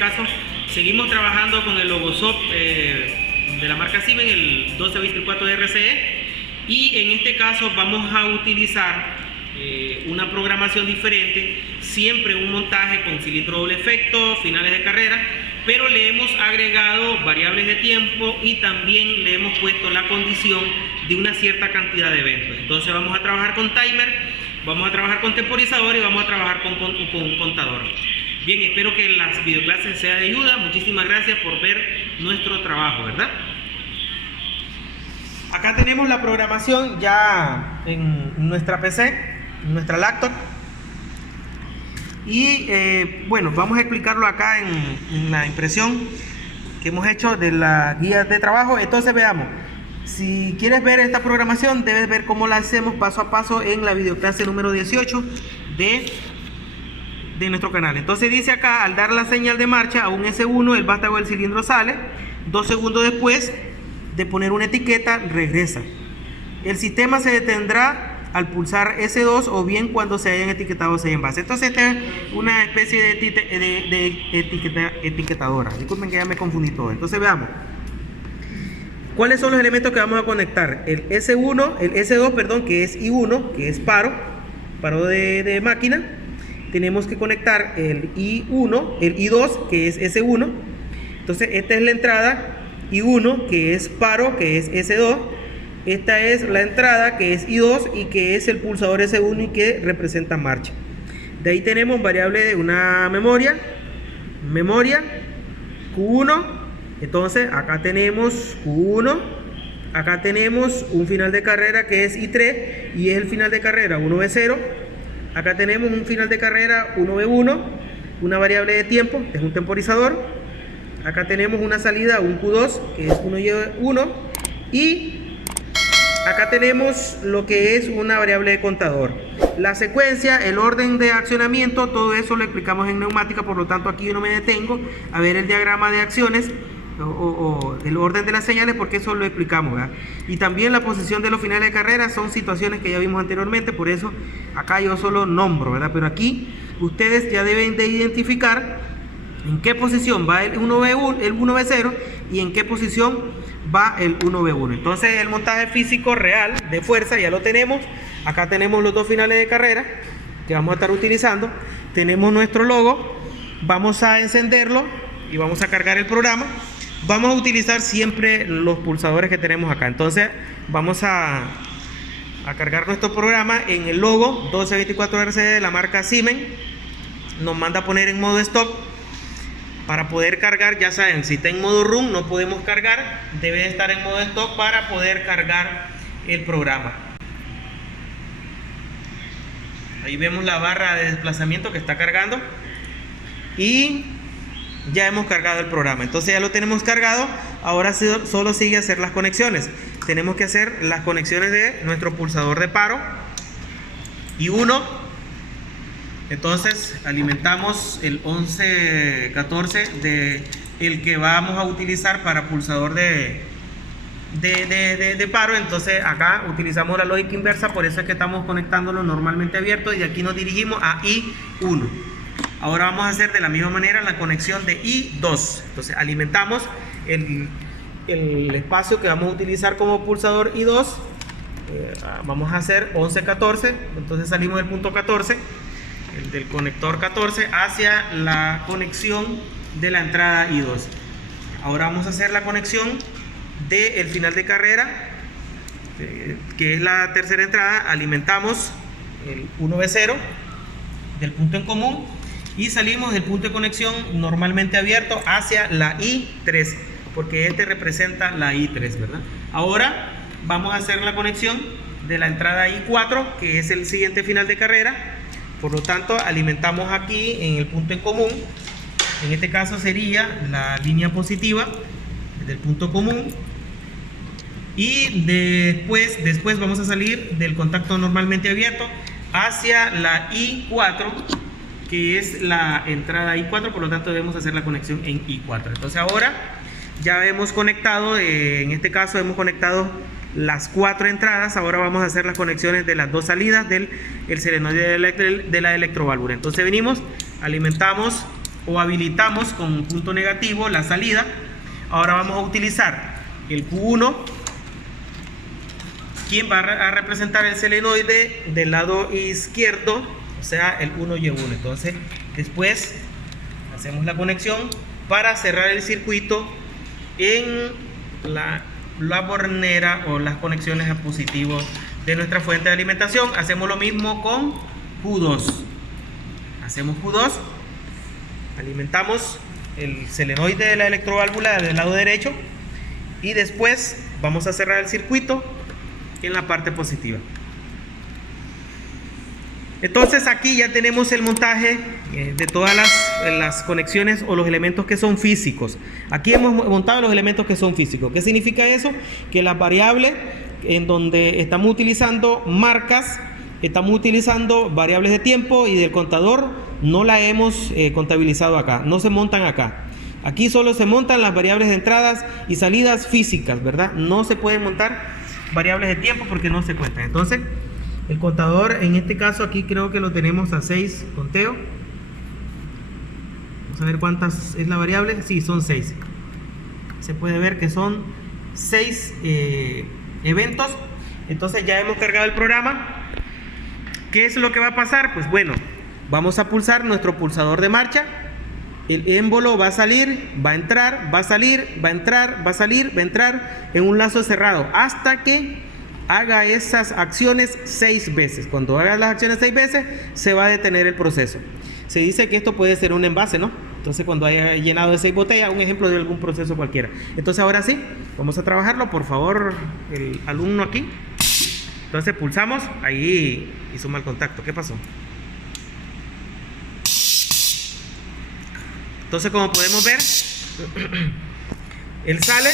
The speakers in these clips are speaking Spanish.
caso seguimos trabajando con el Logosop de la marca Siemens, el 1224 RCE, y en este caso vamos a utilizar una programación diferente, siempre un montaje con cilindro doble efecto, finales de carrera, pero le hemos agregado variables de tiempo y también le hemos puesto la condición de una cierta cantidad de eventos. Entonces vamos a trabajar con timer, vamos a trabajar con temporizador y vamos a trabajar con un contador. Bien, espero que las videoclases sean de ayuda. Muchísimas gracias por ver nuestro trabajo, ¿verdad? Acá tenemos la programación ya en nuestra PC, en nuestra laptop. Y bueno, vamos a explicarlo acá en la impresión que hemos hecho de la guía de trabajo. Entonces veamos, si quieres ver esta programación, debes ver cómo la hacemos paso a paso en la videoclase número 18 de nuestro canal. Entonces dice acá, al dar la señal de marcha a un S1, el vástago del cilindro sale. 2 segundos después de poner una etiqueta, regresa. El sistema se detendrá al pulsar S2 o bien cuando se hayan etiquetado 6 envases. Entonces esta es una especie de etiquetadora. Disculpen que ya me confundí todo. Entonces veamos cuáles son los elementos que vamos a conectar. El S1, el S2, perdón, que es I1, que es paro de máquina. Tenemos que conectar el I1, el I2, que es S1. Entonces esta es la entrada I1, que es paro, que es S2. Esta es la entrada, que es I2 y que es el pulsador S1 y que representa marcha. De ahí tenemos variable de una memoria Q1. Entonces acá tenemos Q1, acá tenemos un final de carrera que es I3 y es el final de carrera 1V0. Acá tenemos un final de carrera 1V1, una variable de tiempo, es un temporizador. Acá tenemos una salida, un Q2, que es 1Y1, y acá tenemos lo que es una variable de contador. La secuencia, el orden de accionamiento, todo eso lo explicamos en neumática, por lo tanto aquí yo no me detengo a ver el diagrama de acciones o el orden de las señales, porque eso lo explicamos, ¿verdad? Y también la posición de los finales de carrera son situaciones que ya vimos anteriormente, por eso acá yo solo nombro, ¿verdad? Pero aquí ustedes ya deben de identificar en qué posición va el 1V1, el 1V0 y en qué posición va el 1V1. Entonces el montaje físico real de fuerza ya lo tenemos. Acá tenemos los dos finales de carrera que vamos a estar utilizando. Tenemos nuestro logo. Vamos a encenderlo y vamos a cargar el programa. Vamos a utilizar siempre los pulsadores que tenemos acá. Entonces vamos a cargar nuestro programa en el logo 1224 RCE de la marca Siemens. Nos manda a poner en modo stop para poder cargar. Ya saben, si está en modo run no podemos cargar, debe estar en modo stop para poder cargar el programa. Ahí vemos la barra de desplazamiento que está cargando y ya hemos cargado el programa. Entonces ya lo tenemos cargado. Ahora solo sigue hacer las conexiones. Tenemos que hacer las conexiones de nuestro pulsador de paro I1. Entonces alimentamos el 1114 de el que vamos a utilizar para pulsador de paro. Entonces acá utilizamos la lógica inversa, por eso es que estamos conectándolo normalmente abierto y aquí nos dirigimos a I1. Ahora vamos a hacer de la misma manera la conexión de I2. Entonces alimentamos el espacio que vamos a utilizar como pulsador I2. Vamos a hacer 1114. Entonces salimos del punto 14, el del conector 14, hacia la conexión de la entrada I2. Ahora vamos a hacer la conexión del final de carrera, que es la tercera entrada. Alimentamos el 1V0 del punto en común y salimos del punto de conexión normalmente abierto hacia la I3, porque este representa la I3, ¿verdad? Ahora vamos a hacer la conexión de la entrada I4, que es el siguiente final de carrera. Por lo tanto, alimentamos aquí en el punto en común. En este caso sería la línea positiva del punto común. Y después vamos a salir del contacto normalmente abierto hacia la I4, que es la entrada I4. Por lo tanto, debemos hacer la conexión en I4. Entonces ahora ya hemos conectado, en este caso hemos conectado las 4 entradas. Ahora vamos a hacer las conexiones de las 2 salidas del solenoide de la electroválvula. Entonces venimos, alimentamos o habilitamos con un punto negativo la salida. Ahora vamos a utilizar el Q1, quien va a representar el selenoide del lado izquierdo, o sea el 1Y1. Entonces después hacemos la conexión para cerrar el circuito en la bornera o las conexiones a positivos de nuestra fuente de alimentación. Hacemos lo mismo con Q2. Hacemos Q2, alimentamos el selenoide de la electroválvula del lado derecho y después vamos a cerrar el circuito en la parte positiva. Entonces aquí ya tenemos el montaje de todas las conexiones o los elementos que son físicos. Aquí hemos montado los elementos que son físicos. ¿Qué significa eso? Que las variables en donde estamos utilizando marcas, estamos utilizando variables de tiempo y del contador, no la hemos contabilizado acá, no se montan acá. Aquí solo se montan las variables de entradas y salidas físicas, ¿verdad? No se pueden montar variables de tiempo porque no se cuentan. Entonces el contador, en este caso aquí creo que lo tenemos a 6 conteo. Vamos a ver cuántas es la variable. Sí, son 6. Se puede ver que son 6 eventos. Entonces ya hemos cargado el programa. ¿Qué es lo que va a pasar? Pues bueno, vamos a pulsar nuestro pulsador de marcha. El émbolo va a salir, va a entrar, va a salir, va a entrar, va a salir, va a entrar en un lazo cerrado hasta que haga esas acciones 6 veces. Cuando haga las acciones 6 veces, se va a detener el proceso. Se dice que esto puede ser un envase, ¿no? Entonces cuando haya llenado de 6 botellas, un ejemplo de algún proceso cualquiera. Entonces ahora sí, vamos a trabajarlo. Por favor, el alumno aquí. Entonces pulsamos, ahí hizo mal contacto. ¿Qué pasó? Entonces como podemos ver, él sale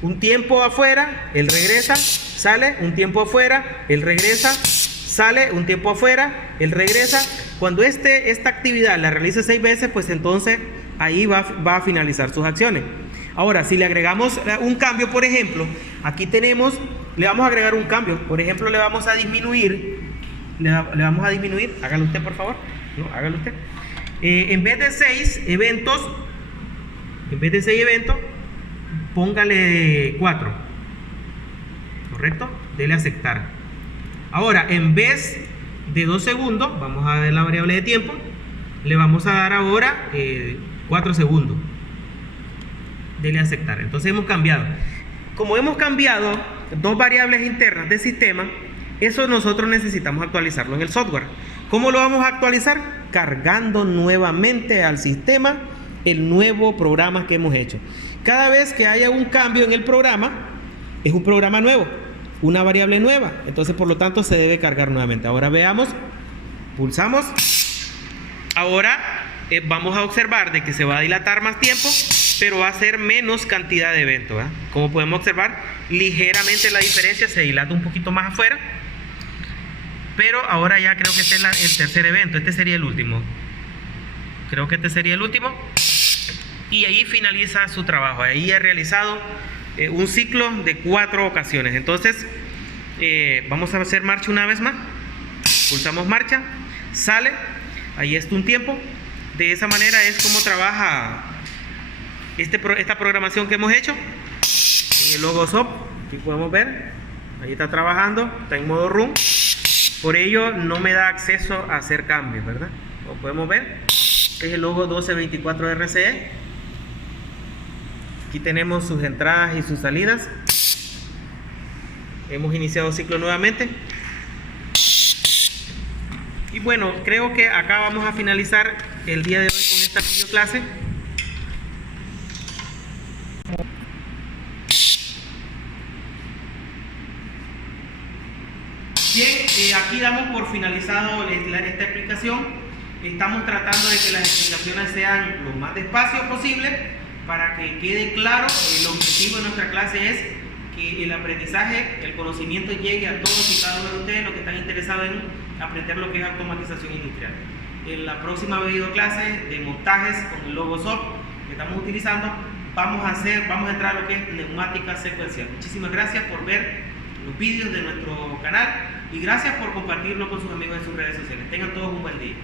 un tiempo afuera, él regresa, sale un tiempo afuera, él regresa, sale un tiempo afuera, él regresa. Cuando esta actividad la realice 6 veces, pues entonces ahí va a finalizar sus acciones. Ahora, si le agregamos un cambio, por ejemplo, aquí tenemos, le vamos a agregar un cambio. Por ejemplo, le vamos a disminuir, hágalo usted por favor, no, hágalo usted. En vez de 6 eventos, póngale 4, ¿correcto? Dele a aceptar. Ahora, en vez de 2 segundos, vamos a ver la variable de tiempo, le vamos a dar ahora 4 segundos. Dele a aceptar. Entonces hemos cambiado. Como hemos cambiado 2 variables internas del sistema, eso nosotros necesitamos actualizarlo en el software. ¿Cómo lo vamos a actualizar? Cargando nuevamente al sistema el nuevo programa que hemos hecho. Cada vez que haya un cambio en el programa, es un programa nuevo, una variable nueva. Entonces, por lo tanto, se debe cargar nuevamente. Ahora veamos, pulsamos. Ahora vamos a observar de que se va a dilatar más tiempo, pero va a ser menos cantidad de eventos, ¿verdad? Como podemos observar, ligeramente la diferencia, se dilata un poquito más afuera. Pero ahora ya creo que este es el tercer evento. Este sería el último. Creo que este sería el último. Y ahí finaliza su trabajo. Ahí ha realizado un ciclo de 4 ocasiones. Entonces, vamos a hacer marcha una vez más. Pulsamos marcha. Sale. Ahí está un tiempo. De esa manera es como trabaja esta programación que hemos hecho. En el logo SOP. Aquí podemos ver. Ahí está trabajando. Está en modo run. Por ello no me da acceso a hacer cambios, ¿verdad? Como podemos ver, es el logo 1224 RCE. Aquí tenemos sus entradas y sus salidas. Hemos iniciado ciclo nuevamente. Y bueno, creo que acá vamos a finalizar el día de hoy con esta videoclase. Bien, aquí damos por finalizado esta explicación. Estamos tratando de que las explicaciones sean lo más despacio posible para que quede claro. El objetivo de nuestra clase es que el aprendizaje, el conocimiento llegue a todos y cada uno de ustedes los que están interesados en aprender lo que es automatización industrial. En la próxima videoclase de montajes con el logo SOP que estamos utilizando, vamos a entrar a lo que es neumática secuencial. Muchísimas gracias por ver los vídeos de nuestro canal y gracias por compartirlo con sus amigos en sus redes sociales. Tengan todos un buen día.